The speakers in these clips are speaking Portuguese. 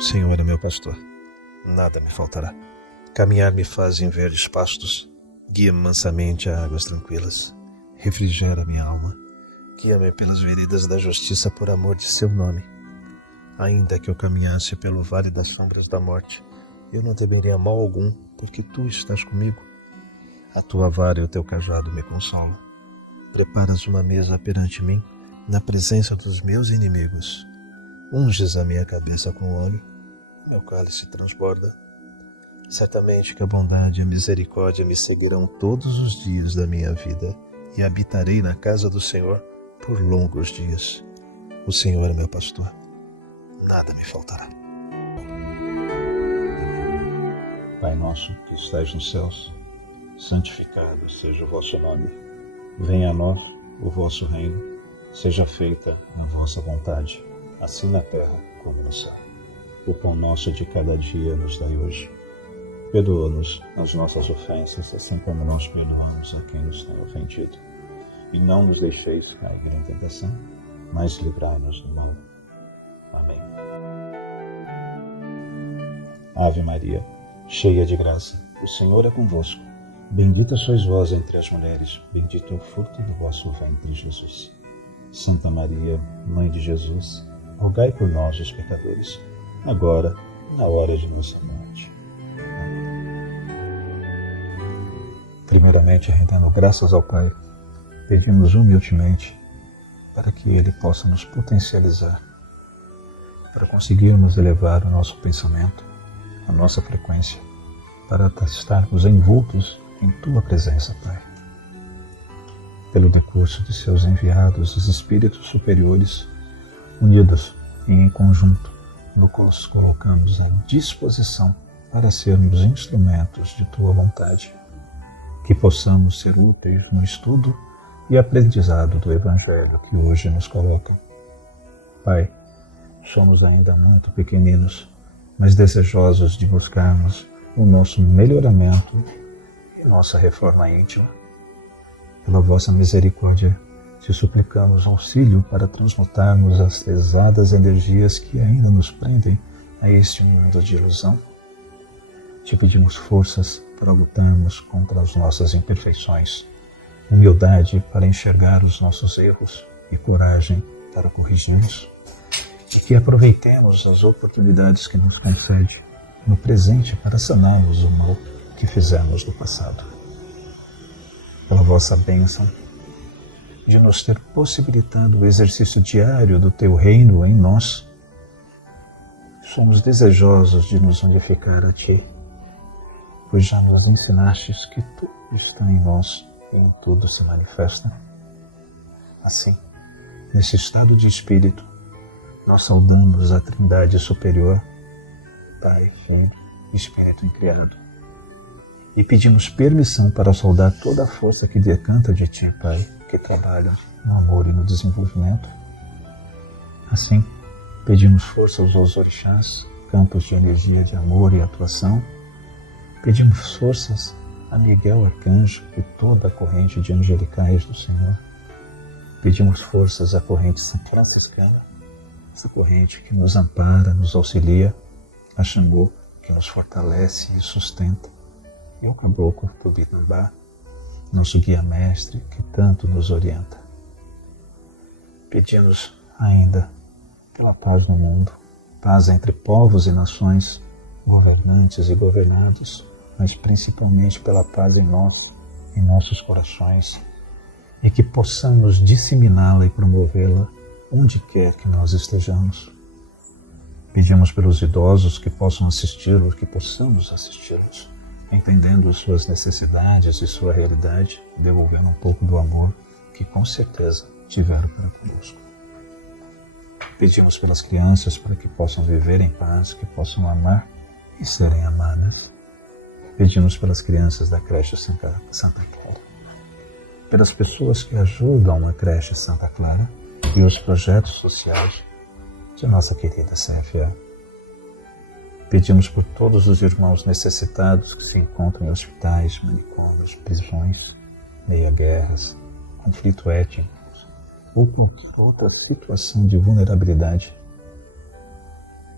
O Senhor é meu pastor, nada me faltará. Caminhar me faz em verdes pastos, guia-me mansamente a águas tranquilas. Refrigera minha alma, guia-me pelas veredas da justiça por amor de seu nome. Ainda que eu caminhasse pelo vale das sombras da morte, eu não temeria mal algum, porque tu estás comigo. A tua vara e o teu cajado me consolam. Preparas uma mesa perante mim, na presença dos meus inimigos. Unges a minha cabeça com óleo, meu cálice transborda. Certamente que a bondade e a misericórdia me seguirão todos os dias da minha vida, e habitarei na casa do Senhor por longos dias. O Senhor é meu pastor, nada me faltará. Pai nosso que estais nos céus, santificado seja o vosso nome. Venha a nós o vosso reino, seja feita a vossa vontade, assim na terra como no céu. O pão nosso de cada dia nos dai hoje. Perdoa-nos as nossas ofensas, assim como nós perdoamos a quem nos tem ofendido. E não nos deixeis cair em tentação, mas livrai-nos do mal. Amém. Ave Maria, cheia de graça, o Senhor é convosco. Bendita sois vós entre as mulheres, bendito é o fruto do vosso ventre, Jesus. Santa Maria, Mãe de Jesus, rogai por nós, os pecadores, agora e na hora de nossa morte. Primeiramente, rendendo graças ao Pai, pedimos humildemente para que Ele possa nos potencializar, para conseguirmos elevar o nosso pensamento, a nossa frequência, para estarmos envoltos em Tua presença, Pai. Pelo decurso de Seus enviados, os Espíritos superiores, unidos e em conjunto, nos colocamos à disposição para sermos instrumentos de Tua vontade, que possamos ser úteis no estudo e aprendizado do Evangelho que hoje nos coloca. Pai, somos ainda muito pequeninos, mas desejosos de buscarmos o nosso melhoramento e nossa reforma íntima. Pela vossa misericórdia, te suplicamos auxílio para transmutarmos as pesadas energias que ainda nos prendem a este mundo de ilusão. Te pedimos forças para lutarmos contra as nossas imperfeições, humildade para enxergar os nossos erros e coragem para corrigi-los. E que aproveitemos as oportunidades que nos concede no presente para sanarmos o mal que fizemos no passado. Pela vossa bênção, de nos ter possibilitado o exercício diário do Teu reino em nós, somos desejosos de nos unificar a Ti, pois já nos ensinastes que tudo está em nós e em tudo se manifesta. Assim, nesse estado de espírito, nós saudamos a Trindade superior, Pai, Filho e Espírito incriado, e pedimos permissão para saudar toda a força que decanta de Ti, Pai, que trabalha no amor e no desenvolvimento. Assim, pedimos força aos orixás, campos de energia de amor e atuação. Pedimos forças a Miguel Arcanjo e toda a corrente de angelicais do Senhor. Pedimos forças à corrente franciscana, essa corrente que nos ampara, nos auxilia, a Xangô, que nos fortalece e sustenta, e ao Caboclo Tupinambá, nosso guia-mestre, que tanto nos orienta. Pedimos ainda pela paz no mundo, paz entre povos e nações, governantes e governados, mas principalmente pela paz em nós, em nossos corações, e que possamos disseminá-la e promovê-la onde quer que nós estejamos. Pedimos pelos idosos que possam assisti-los, que possamos assisti-los, entendendo suas necessidades e sua realidade, devolvendo um pouco do amor que com certeza tiveram para conosco. Pedimos pelas crianças para que possam viver em paz, que possam amar e serem amadas. Pedimos pelas crianças da creche Santa Clara, pelas pessoas que ajudam a creche Santa Clara e os projetos sociais de nossa querida CFA. Pedimos por todos os irmãos necessitados que se encontram em hospitais, manicômios, prisões, meia-guerras, conflito étnico ou qualquer outra situação de vulnerabilidade.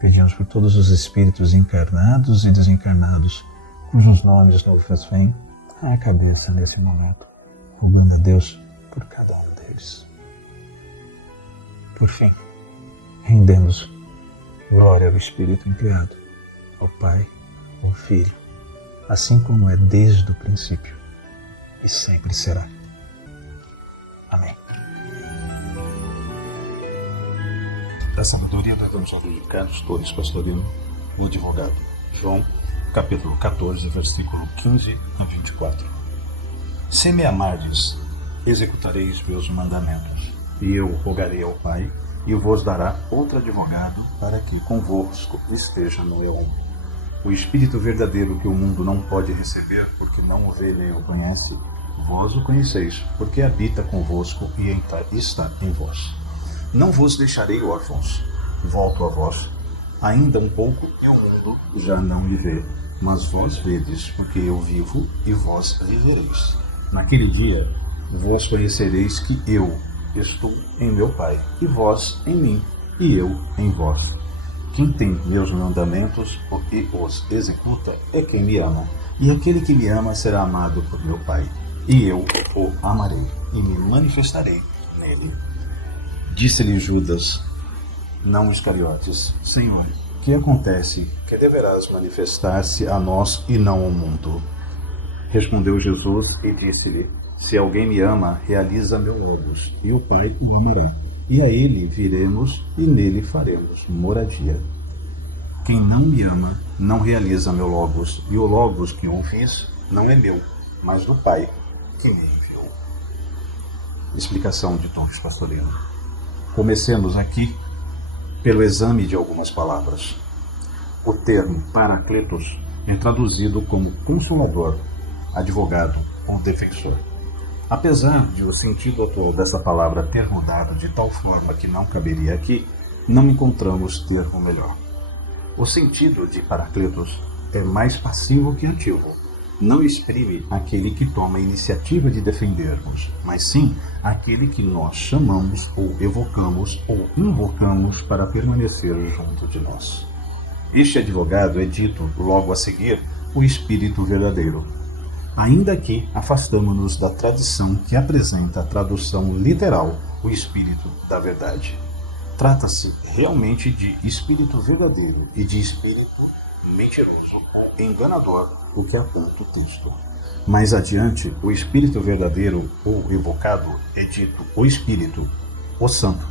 Pedimos por todos os espíritos encarnados e desencarnados, cujos nomes nos vêm à cabeça nesse momento, rogando a Deus por cada um deles. Por fim, rendemos glória ao Espírito enviado, ao Pai, ao Filho, assim como é desde o princípio e sempre será. Amém. Da sabedoria do Evangelho de Carlos Torres Pastorino, o advogado. João, capítulo 14, versículo 15 a 24. Se me amardes, executareis meus mandamentos, e eu rogarei ao Pai, e vos dará outro advogado, para que convosco esteja no Eon. O Espírito verdadeiro que o mundo não pode receber, porque não o vê nem o conhece, vós o conheceis, porque habita convosco e está em vós. Não vos deixarei órfãos, volto a vós. Ainda um pouco e o mundo já não me vê, mas vós vedes, porque eu vivo e vós vivereis. Naquele dia vós conhecereis que eu estou em meu Pai, e vós em mim, e eu em vós. Quem tem meus mandamentos e os executa é quem me ama, e aquele que me ama será amado por meu Pai, e eu o amarei, e me manifestarei nele. Disse-lhe Judas, não Iscariotes, Senhor, que acontece que deverás manifestar-se a nós e não ao mundo? Respondeu Jesus e disse-lhe, se alguém me ama, realiza meu logos, e o Pai o amará, e a ele viremos e nele faremos moradia. Quem não me ama, não realiza meu logos, e o logos que eu fiz não é meu, mas do Pai que me enviou. Explicação de Torres Pastorino. Comecemos aqui pelo exame de algumas palavras. O termo Paracletos é traduzido como consolador, advogado ou defensor. Apesar de o sentido atual dessa palavra ter mudado de tal forma que não caberia aqui, não encontramos termo melhor. O sentido de Paracletos é mais passivo que ativo. Não exprime aquele que toma a iniciativa de defendermos, mas sim aquele que nós chamamos ou evocamos ou invocamos para permanecer junto de nós. Este advogado é dito logo a seguir o Espírito verdadeiro. Ainda que afastamo-nos da tradição que apresenta a tradução literal, o Espírito da Verdade. Trata-se realmente de Espírito verdadeiro e de Espírito mentiroso ou enganador, o que aponta o texto. Mais adiante, o Espírito verdadeiro ou evocado é dito o Espírito, o Santo,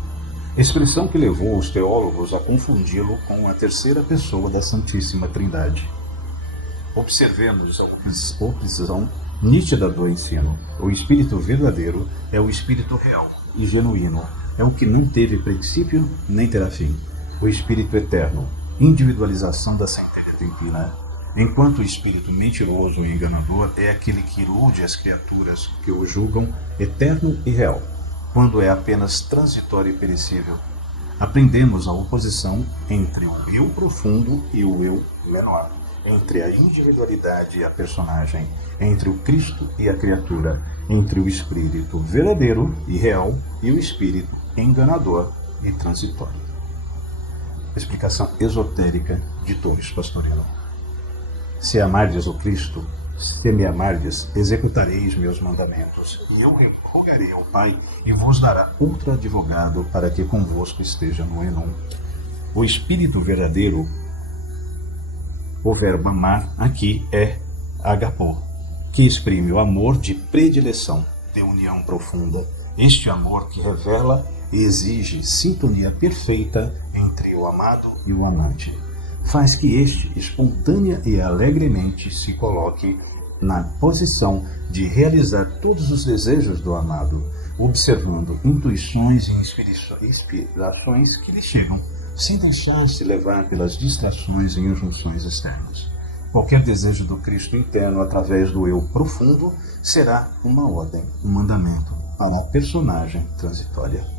expressão que levou os teólogos a confundi-lo com a terceira pessoa da Santíssima Trindade. Observemos a oposição nítida do ensino. O Espírito verdadeiro é o Espírito real e genuíno, é o que não teve princípio nem terá fim. O Espírito eterno, individualização da centelha divina, enquanto o espírito mentiroso e enganador é aquele que ilude as criaturas que o julgam eterno e real, quando é apenas transitório e perecível. Aprendemos a oposição entre o eu profundo e o eu menor, entre a individualidade e a personagem, entre o Cristo e a criatura, entre o espírito verdadeiro e real e o espírito enganador e transitório. Explicação esotérica de Torres Pastorino. Se amardes o Cristo, se me amardes, executareis meus mandamentos, e eu rogarei ao Pai, e vos dará outro advogado para que convosco esteja no Enon. O Espírito verdadeiro, o verbo amar aqui é agapó, que exprime o amor de predileção, de união profunda, este amor que revela e exige sintonia perfeita entre o amado e o amante. Faz que este, espontânea e alegremente, se coloque na posição de realizar todos os desejos do amado, observando intuições e inspirações que lhe chegam, sem deixar-se levar pelas distrações e injunções externas. Qualquer desejo do Cristo interno através do eu profundo será uma ordem, um mandamento para a personagem transitória.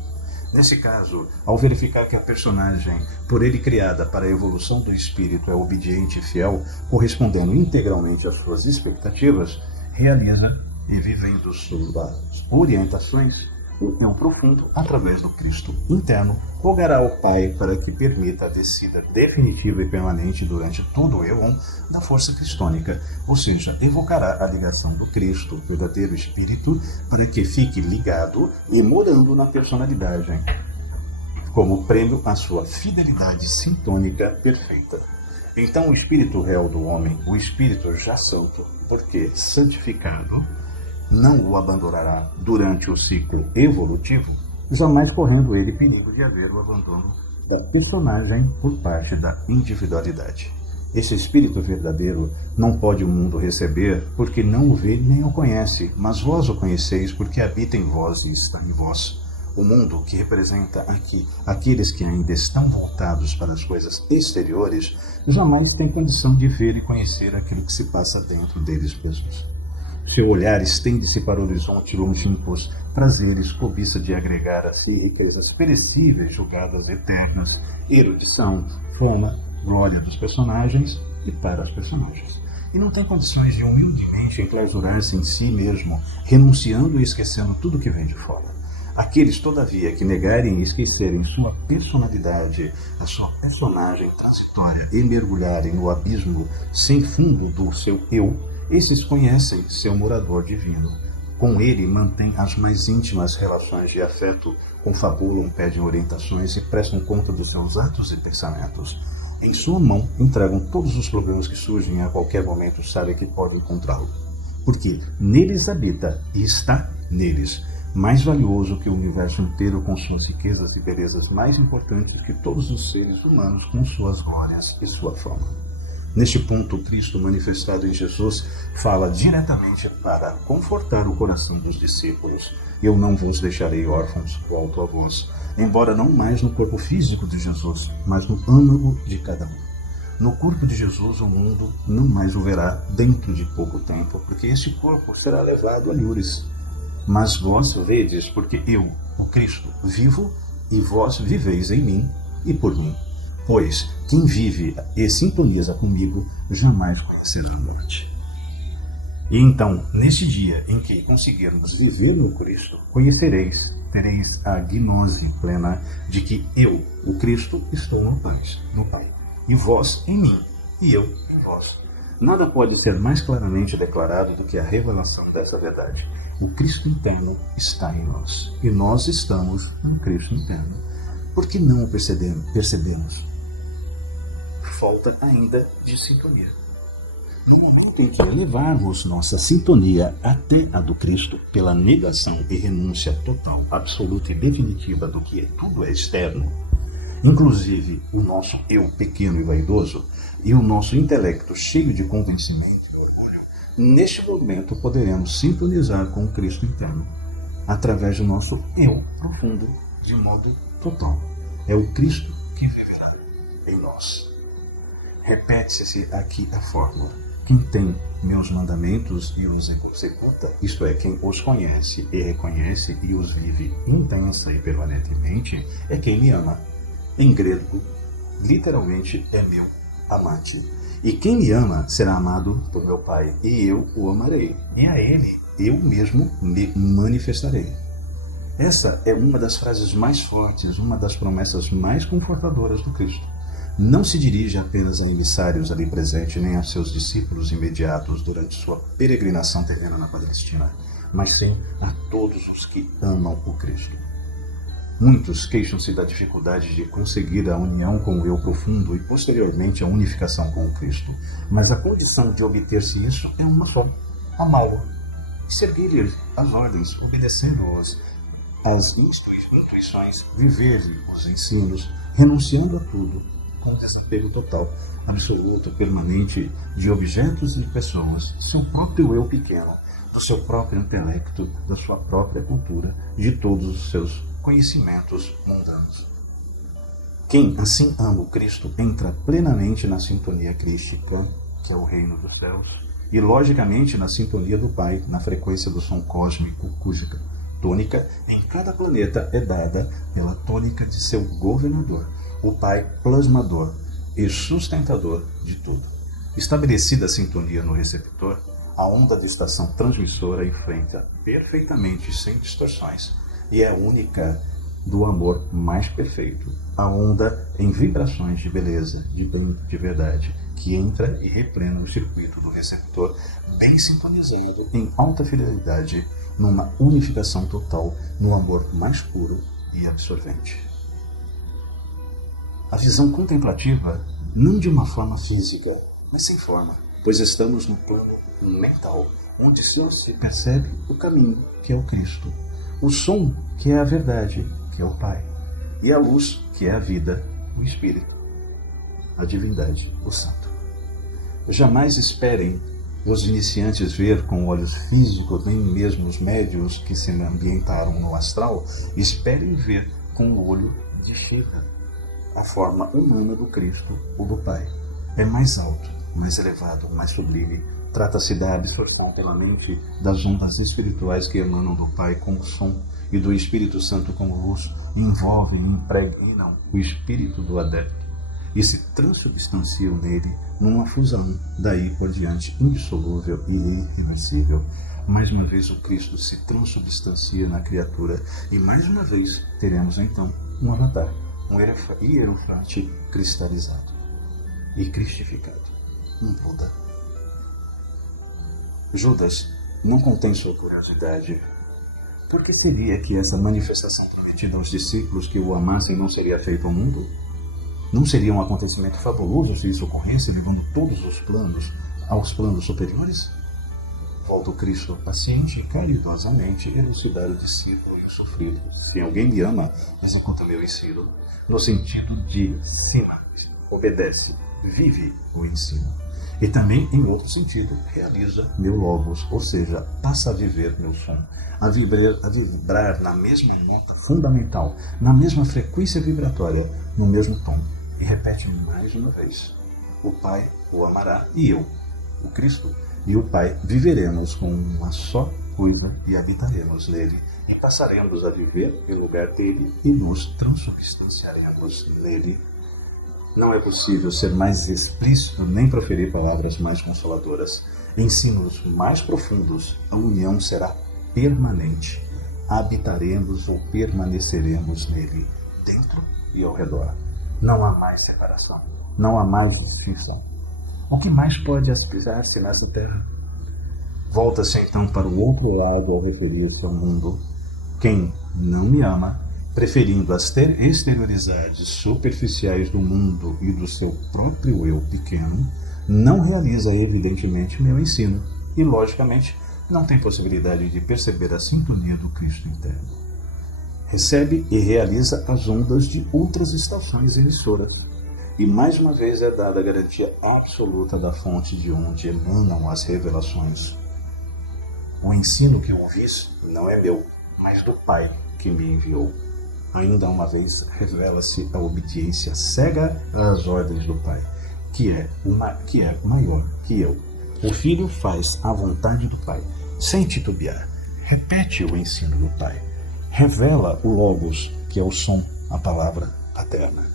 Nesse caso, ao verificar que a personagem, por ele criada para a evolução do espírito, é obediente e fiel, correspondendo integralmente às suas expectativas, realiza e vivendo suas orientações, o eu profundo, através do Cristo interno, rogará ao Pai para que permita a descida definitiva e permanente durante todo o éon da força cristônica, ou seja, evocará a ligação do Cristo, verdadeiro Espírito, para que fique ligado e morando na personalidade, como prêmio à sua fidelidade sintônica perfeita. Então o espírito real do homem, o espírito já santo, porque santificado, não o abandonará durante o ciclo evolutivo, jamais correndo ele perigo de haver o abandono da personagem por parte da individualidade. Esse espírito verdadeiro não pode o mundo receber, porque não o vê nem o conhece, mas vós o conheceis, porque habita em vós e está em vós. O mundo, que representa aqui aqueles que ainda estão voltados para as coisas exteriores, jamais tem condição de ver e conhecer aquilo que se passa dentro deles mesmos. Seu olhar estende-se para o horizonte longínquos, prazeres, cobiça de agregar a si riquezas perecíveis julgadas eternas, erudição, fama, glória dos personagens e para os personagens. E não tem condições de humildemente enclausurar-se em si mesmo, renunciando e esquecendo tudo que vem de fora. Aqueles, todavia, que negarem e esquecerem sua personalidade, a sua personagem transitória e mergulharem no abismo sem fundo do seu eu, esses conhecem seu morador divino. Com ele mantêm as mais íntimas relações de afeto, confabulam, pedem orientações e prestam conta dos seus atos e pensamentos. Em sua mão entregam todos os problemas que surgem e a qualquer momento sabem que podem encontrá-lo. Porque neles habita e está neles, mais valioso que o universo inteiro com suas riquezas e belezas, mais importantes que todos os seres humanos com suas glórias e sua fama. Neste ponto, Cristo, manifestado em Jesus, fala diretamente para confortar o coração dos discípulos. Eu não vos deixarei órfãos, volto a vós, embora não mais no corpo físico de Jesus, mas no âmago de cada um. No corpo de Jesus, o mundo não mais o verá dentro de pouco tempo, porque esse corpo será levado a Lures. Mas vós vedes, porque eu, o Cristo, vivo, e vós viveis em mim e por mim. Pois quem vive e sintoniza comigo jamais conhecerá a morte. E então, nesse dia em que conseguirmos viver no Cristo, conhecereis, tereis a gnose plena de que eu, o Cristo, estou no Pai, e vós em mim, e eu em vós. Nada pode ser mais claramente declarado do que a revelação dessa verdade. O Cristo interno está em nós, e nós estamos no Cristo interno. Por que não o percebemos? Falta ainda de sintonia. No momento em que elevarmos nossa sintonia até a do Cristo, pela negação e renúncia total, absoluta e definitiva do que tudo é externo, inclusive o nosso eu pequeno e vaidoso, e o nosso intelecto cheio de convencimento e orgulho, neste momento poderemos sintonizar com o Cristo interno, através do nosso eu profundo, de modo total. É o Cristo que viverá em nós. Repete-se aqui a fórmula. Quem tem meus mandamentos e os executa, isto é, quem os conhece e reconhece e os vive intensa e permanentemente, é quem me ama. Em grego, literalmente, é meu amante. E quem me ama será amado por meu Pai, e eu o amarei. E a ele eu mesmo me manifestarei. Essa é uma das frases mais fortes, uma das promessas mais confortadoras do Cristo. Não se dirige apenas a emissários ali presentes, nem a seus discípulos imediatos durante sua peregrinação terrena na Palestina, mas sim a todos os que amam o Cristo. Muitos queixam-se da dificuldade de conseguir a união com o eu profundo e posteriormente a unificação com o Cristo, mas a condição de obter-se isso é uma só: amá-lo e seguir-lhe as ordens, obedecendo-os as intuições, viver-lhe os ensinos, renunciando a tudo, com desapego total, absoluto, permanente de objetos e de pessoas, seu próprio eu pequeno, do seu próprio intelecto, da sua própria cultura, de todos os seus conhecimentos mundanos. Quem assim ama o Cristo entra plenamente na sintonia crística, que é o reino dos céus, e logicamente na sintonia do Pai, na frequência do som cósmico, cuja tônica em cada planeta é dada pela tônica de seu governador, o Pai plasmador e sustentador de tudo. Estabelecida a sintonia no receptor, a onda de estação transmissora enfrenta perfeitamente, sem distorções, e é única do amor mais perfeito, a onda em vibrações de beleza, de bem, de verdade, que entra e replena o circuito do receptor, bem sintonizado em alta fidelidade, numa unificação total, no amor mais puro e absorvente. A visão contemplativa, não de uma forma física, mas sem forma, pois estamos no plano mental, onde só se percebe o caminho, que é o Cristo, o som, que é a verdade, que é o Pai, e a luz, que é a vida, o Espírito, a divindade, o Santo. Jamais esperem os iniciantes ver com olhos físicos, nem mesmo os médios que se ambientaram no astral, esperem ver com o olho de Shiva, a forma humana do Cristo ou do Pai. É mais alto, mais elevado, mais sublime. Trata-se da absorção pela mente das ondas espirituais que emanam do Pai como som e do Espírito Santo como luz, envolvem e impregnam o espírito do adepto e se transubstanciam nele numa fusão, daí por diante indissolúvel e irreversível. Mais uma vez o Cristo se transubstancia na criatura e mais uma vez teremos então um avatar, um hierofante cristalizado e cristificado, um Buda. Judas não contém sua curiosidade. Por que seria que essa manifestação prometida aos discípulos que o amassem não seria feita ao mundo? Não seria um acontecimento fabuloso se isso ocorresse, levando todos os planos aos planos superiores? Volta o Cristo paciente e caridosamente elucidar o discípulo e o sofrido. Se alguém me ama, executa meu ensino, no sentido de cima, obedece, vive o ensino. E também, em outro sentido, realiza meu logos, ou seja, passa a viver meu som, a vibrar na mesma nota fundamental, na mesma frequência vibratória, no mesmo tom. E repete mais uma vez: o Pai o amará e eu, o Cristo, e o Pai viveremos com uma só coisa e habitaremos nele, e passaremos a viver em lugar dele e nos transubstanciaremos nele. Não é possível ser mais explícito nem proferir palavras mais consoladoras. Ensinos mais profundos, a união será permanente. Habitaremos ou permaneceremos nele, dentro e ao redor. Não há mais separação, não há mais distinção. O que mais pode aspirar-se nessa terra? Volta-se então para o outro lado ao referir-se ao mundo. Quem não me ama, preferindo as exterioridades superficiais do mundo e do seu próprio eu pequeno, não realiza evidentemente meu ensino e, logicamente, não tem possibilidade de perceber a sintonia do Cristo interno. Recebe e realiza as ondas de outras estações emissoras. E mais uma vez é dada a garantia absoluta da fonte de onde emanam as revelações. O ensino que ouvis não é meu, mas do Pai que me enviou. Ainda uma vez revela-se a obediência cega às ordens do Pai, que é maior que eu. O Filho faz a vontade do Pai, sem titubear. Repete o ensino do Pai. Revela o Logos, que é o som, a palavra paterna,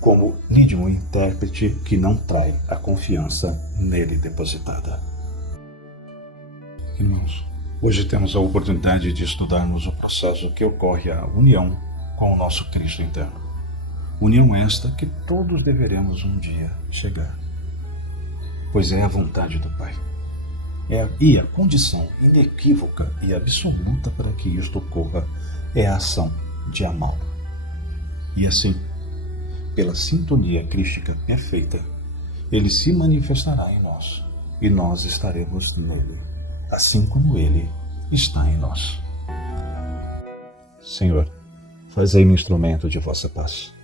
como nídimo intérprete que não trai a confiança nele depositada. Irmãos, hoje temos a oportunidade de estudarmos o processo que ocorre à união com o nosso Cristo interno. União esta que todos deveremos um dia chegar, pois é a vontade do Pai. E a condição inequívoca e absoluta para que isto ocorra é a ação de amá-lo. E assim, pela sintonia crística perfeita, ele se manifestará em nós, e nós estaremos nele, assim como ele está em nós. Senhor, fazei-me instrumento de vossa paz.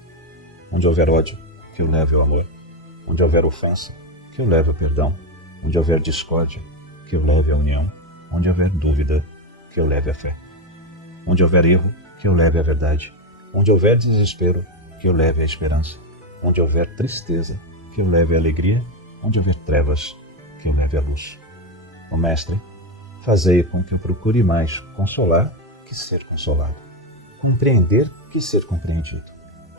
Onde houver ódio, que eu leve o amor. Onde houver ofensa, que eu leve o perdão. Onde houver discórdia, que eu leve a união. Onde houver dúvida, que eu leve a fé. Onde houver erro, que eu leve a verdade. Onde houver desespero, que eu leve a esperança. Onde houver tristeza, que eu leve a alegria. Onde houver trevas, que eu leve a luz. Ó Mestre, fazei com que eu procure mais consolar que ser consolado. Compreender que ser compreendido.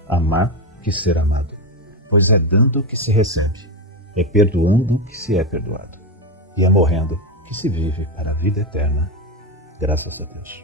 Amar que ser amado. Pois é dando que se recebe. É perdoando que se é perdoado. E é morrendo que se vive para a vida eterna. Graças a Deus.